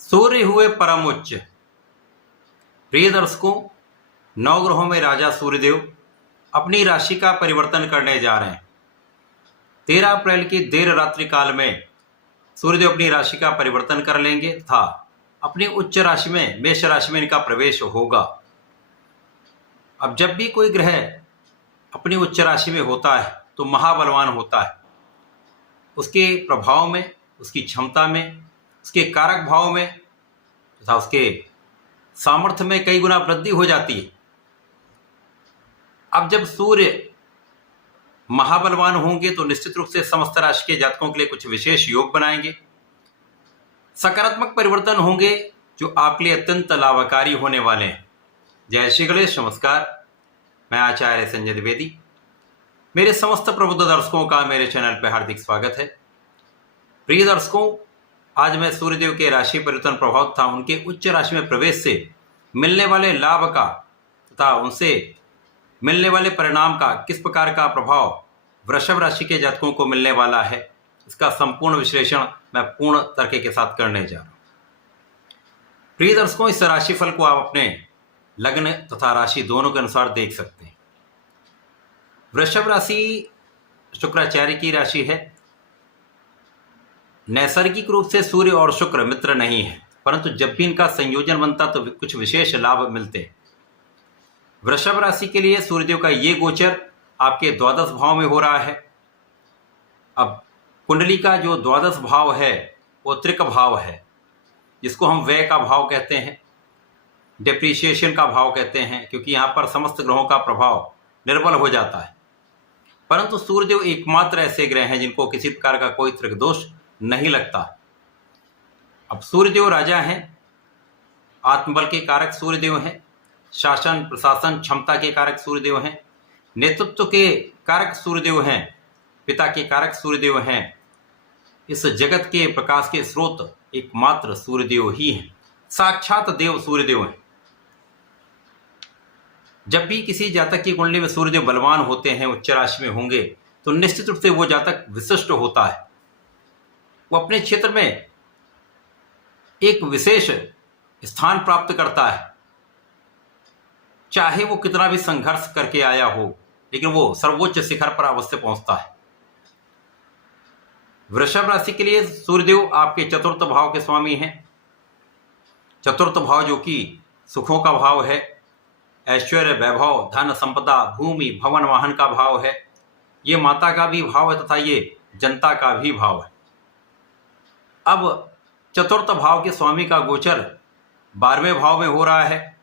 सूर्य हुए परम उच्च। प्रिय दर्शकों, नवग्रहों में राजा सूर्यदेव अपनी राशि का परिवर्तन करने जा रहे हैं। 13 अप्रैल की देर रात्रि काल में सूर्यदेव अपनी राशि का परिवर्तन कर लेंगे तथा अपनी उच्च राशि में मेष राशि में इनका प्रवेश होगा। अब जब भी कोई ग्रह अपनी उच्च राशि में होता है तो महाबलवान होता है। उसके प्रभाव में, उसकी क्षमता में, उसके कारक भाव में तथा उसके सामर्थ्य में कई गुना वृद्धि हो जाती है। अब जब सूर्य महाबलवान होंगे तो निश्चित रूप से समस्त राशि के जातकों के लिए कुछ विशेष योग बनाएंगे। सकारात्मक परिवर्तन होंगे जो आपके लिए अत्यंत लाभकारी होने वाले हैं। जय श्री गणेश। नमस्कार, मैं आचार्य संजय द्विवेदी। मेरे समस्त प्रबुद्ध दर्शकों का मेरे चैनल पर हार्दिक स्वागत है। प्रिय दर्शकों, आज मैं सूर्यदेव के राशि परिवर्तन प्रभाव था उनके उच्च राशि में प्रवेश से मिलने वाले लाभ का तथा उनसे मिलने वाले परिणाम का किस प्रकार का प्रभाव वृषभ राशि के जातकों को मिलने वाला है, इसका संपूर्ण विश्लेषण मैं पूर्ण तर्क के साथ करने जा रहा हूं। प्रिय दर्शकों, इस राशिफल को आप अपने लग्न तथा राशि दोनों के अनुसार देख सकते हैं। वृषभ राशि शुक्राचार्य की राशि है। नैसर्गिक रूप से सूर्य और शुक्र मित्र नहीं है, परंतु जब भी इनका संयोजन बनता तो कुछ विशेष लाभ मिलते हैं। वृषभ राशि के लिए सूर्यदेव का ये गोचर आपके द्वादश भाव में हो रहा है। अब कुंडली का जो द्वादश भाव है वो त्रिक भाव है, जिसको हम व्यय का भाव कहते हैं, डेप्रिसिएशन का भाव कहते हैं, क्योंकि यहाँ पर समस्त ग्रहों का प्रभाव निर्बल हो जाता है। परंतु सूर्यदेव एकमात्र ऐसे ग्रह हैं जिनको किसी प्रकार का कोई त्रिक दोष नहीं लगता। अब सूर्यदेव राजा हैं, आत्मबल के कारक सूर्यदेव हैं, शासन प्रशासन क्षमता के कारक सूर्यदेव हैं, नेतृत्व के कारक सूर्यदेव हैं, पिता के कारक सूर्यदेव हैं। इस जगत के प्रकाश के स्रोत एकमात्र सूर्यदेव ही हैं, साक्षात देव सूर्यदेव हैं। जब भी किसी जातक की कुंडली में सूर्यदेव बलवान होते हैं, उच्च राशि में होंगे, तो निश्चित रूप से वो जातक विशिष्ट होता है। वो अपने क्षेत्र में एक विशेष स्थान प्राप्त करता है। चाहे वो कितना भी संघर्ष करके आया हो, लेकिन वो सर्वोच्च शिखर पर अवश्य पहुंचता है। वृषभ राशि के लिए सूर्यदेव आपके चतुर्थ भाव के स्वामी हैं। चतुर्थ भाव जो कि सुखों का भाव है, ऐश्वर्य, वैभव, धन, संपदा, भूमि, भवन, वाहन का भाव है। ये माता का भी भाव है तथा ये जनता का भी भाव है। अब चतुर्थ भाव के स्वामी का गोचर 12वें भाव में हो रहा है।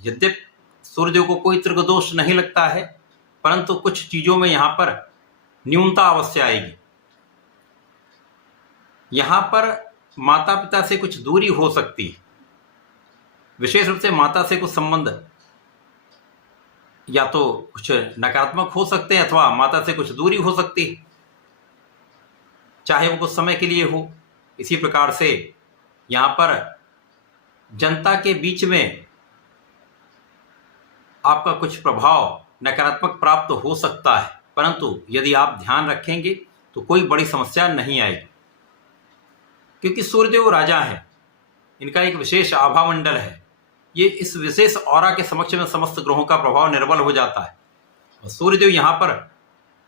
यद्यपि सूर्यदेव को कोई त्रिक दोष नहीं लगता है, परंतु कुछ चीजों में यहां पर न्यूनता अवश्य आएगी। यहां पर माता पिता से कुछ दूरी हो सकती है। विशेष रूप से माता से कुछ संबंध या तो कुछ नकारात्मक हो सकते हैं अथवा माता से कुछ दूरी हो सकती है, चाहे वो कुछ समय के लिए हो। इसी प्रकार से यहां पर जनता के बीच में आपका कुछ प्रभाव नकारात्मक प्राप्त हो सकता है, परंतु यदि आप ध्यान रखेंगे तो कोई बड़ी समस्या नहीं आएगी, क्योंकि सूर्यदेव राजा हैं। इनका एक विशेष आभा मंडल है। ये इस विशेष ऑरा के समक्ष में समस्त ग्रहों का प्रभाव निर्बल हो जाता है और सूर्यदेव यहाँ पर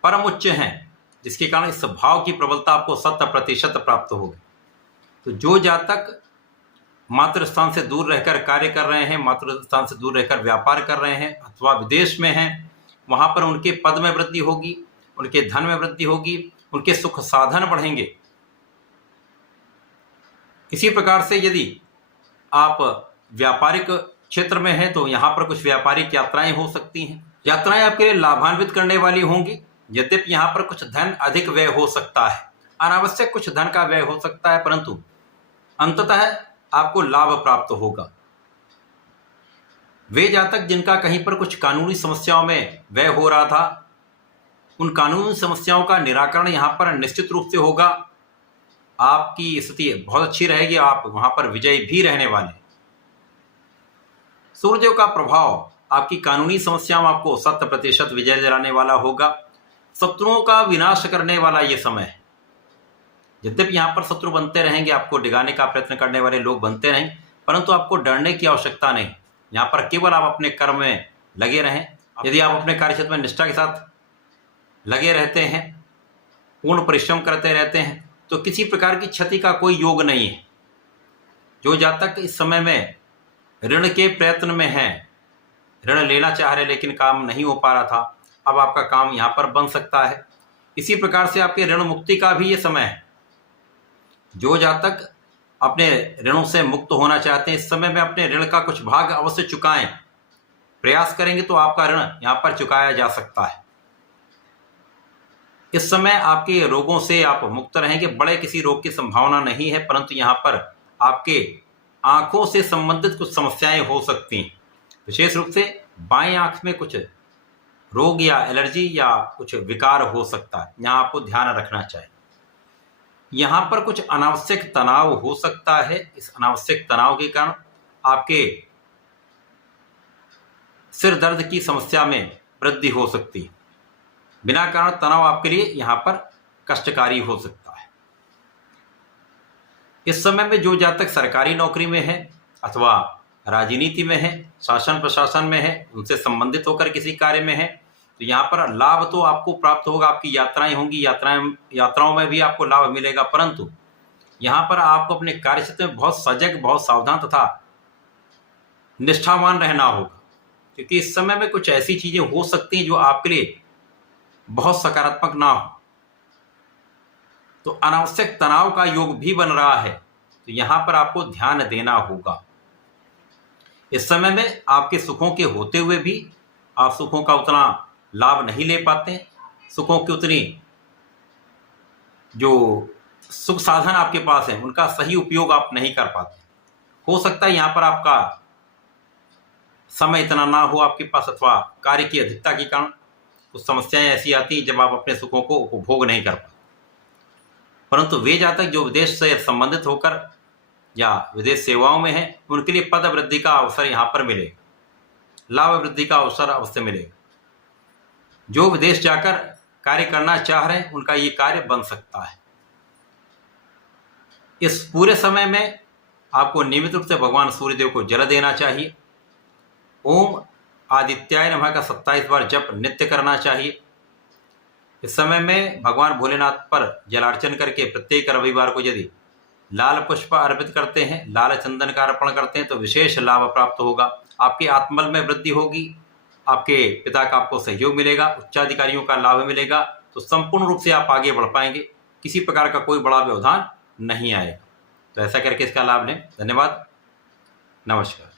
परम उच्च हैं, जिसके कारण इस भाव की प्रबलता आपको 100% प्राप्त होगी। तो जो जातक मातृस्थान से दूर रहकर कार्य कर रहे हैं, मातृस्थान से दूर रहकर व्यापार कर रहे हैं अथवा विदेश में हैं, वहां पर उनके पद में वृद्धि होगी, उनके धन में वृद्धि होगी, उनके सुख साधन बढ़ेंगे। इसी प्रकार से यदि आप व्यापारिक क्षेत्र में हैं तो यहाँ पर कुछ व्यापारिक यात्राएं हो सकती हैं। यात्राएं आपके लिए लाभान्वित करने वाली होंगी। यद्यपि यहाँ पर कुछ धन अधिक व्यय हो सकता है, अनावश्यक कुछ धन का व्यय हो सकता है, परंतु अंततः आपको लाभ प्राप्त होगा। वे जातक जिनका कहीं पर कुछ कानूनी समस्याओं में व्यय हो रहा था, उन कानूनी समस्याओं का निराकरण यहाँ पर निश्चित रूप से होगा। आपकी स्थिति बहुत अच्छी रहेगी, आप वहां पर विजयी भी रहने वाले। सूर्यदेव का प्रभाव आपकी कानूनी समस्याओं में आपको 100% विजय दिलाने वाला होगा। शत्रुओं का विनाश करने वाला ये समय है। यद्यपि यहाँ पर शत्रु बनते रहेंगे, आपको डिगाने का प्रयत्न करने वाले लोग बनते रहेंगे, परंतु आपको डरने की आवश्यकता नहीं। यहाँ पर केवल आप अपने कर्म में लगे रहें। यदि आप अपने कार्यक्षेत्र में निष्ठा के साथ लगे रहते हैं, पूर्ण परिश्रम करते रहते हैं, तो किसी प्रकार की क्षति का कोई योग नहीं है। जो जातक इस समय में ऋण के प्रयत्न में हैं, ऋण लेना चाह रहे लेकिन काम नहीं हो पा रहा था, अब आपका काम यहाँ पर बन सकता है। इसी प्रकार से आपके ऋण मुक्ति का भी ये समय है। जो जातक अपने ऋणों से मुक्त होना चाहते हैं, इस समय में अपने ऋण का कुछ भाग अवश्य चुकाएं। प्रयास करेंगे तो आपका ऋण यहाँ पर चुकाया जा सकता है। इस समय आपके रोगों से आप मुक्त रहेंगे। बड़े किसी रोग की संभावना नहीं है, परंतु यहाँ पर आपके आंखों से संबंधित कुछ समस्याएं हो सकती हैं। विशेष रूप से बाएं आंख में कुछ रोग या एलर्जी या कुछ विकार हो सकता है, यहाँ आपको ध्यान रखना चाहिए। यहाँ पर कुछ अनावश्यक तनाव हो सकता है। इस अनावश्यक तनाव के कारण आपके सिर दर्द की समस्या में वृद्धि हो सकती है। बिना कारण तनाव आपके लिए यहाँ पर कष्टकारी हो सकता है। इस समय में जो जातक सरकारी नौकरी में है अथवा राजनीति में है, शासन प्रशासन में है, उनसे संबंधित होकर किसी कार्य में है, तो यहाँ पर लाभ तो आपको प्राप्त होगा। आपकी यात्राएं होंगी, यात्राओं में भी आपको लाभ मिलेगा, परंतु यहाँ पर आपको अपने कार्यक्षेत्र में बहुत सजग, बहुत सावधान तथा निष्ठावान रहना होगा, क्योंकि इस समय में कुछ ऐसी चीजें हो सकती हैं जो आपके लिए बहुत सकारात्मक ना हो। तो अनावश्यक तनाव का योग भी बन रहा है, तो यहाँ पर आपको ध्यान देना होगा। इस समय में आपके सुखों के होते हुए भी आप सुखों का उतना लाभ नहीं ले पाते। सुखों की उतनी जो सुख साधन आपके पास है उनका सही उपयोग आप नहीं कर पाते। हो सकता है यहाँ पर आपका समय इतना ना हो आपके पास, अथवा कार्य की अधिकता के कारण कुछ समस्याएं ऐसी आती हैं जब आप अपने सुखों को उपभोग नहीं कर पाते। परंतु वे जातक जो विदेश से संबंधित होकर या विदेश सेवाओं में हैं, उनके लिए पद वृद्धि का अवसर यहाँ पर मिलेगा, लाभ वृद्धि का अवसर अवश्य मिलेगा। जो विदेश जाकर कार्य करना चाह रहे हैं उनका ये कार्य बन सकता है। इस पूरे समय में आपको नियमित रूप से भगवान सूर्यदेव को जल देना चाहिए। ओम आदित्याय नमः का 27 बार जप नित्य करना चाहिए। इस समय में भगवान भोलेनाथ पर जलार्चन करके प्रत्येक रविवार को यदि लाल पुष्प अर्पित करते हैं, लाल चंदन का अर्पण करते हैं, तो विशेष लाभ प्राप्त होगा। आपके आत्मबल में वृद्धि होगी, आपके पिता का आपको सहयोग मिलेगा, उच्चाधिकारियों का लाभ मिलेगा, तो संपूर्ण रूप से आप आगे बढ़ पाएंगे। किसी प्रकार का कोई बड़ा व्यवधान नहीं आएगा। तो ऐसा करके इसका लाभ लें। धन्यवाद, नमस्कार।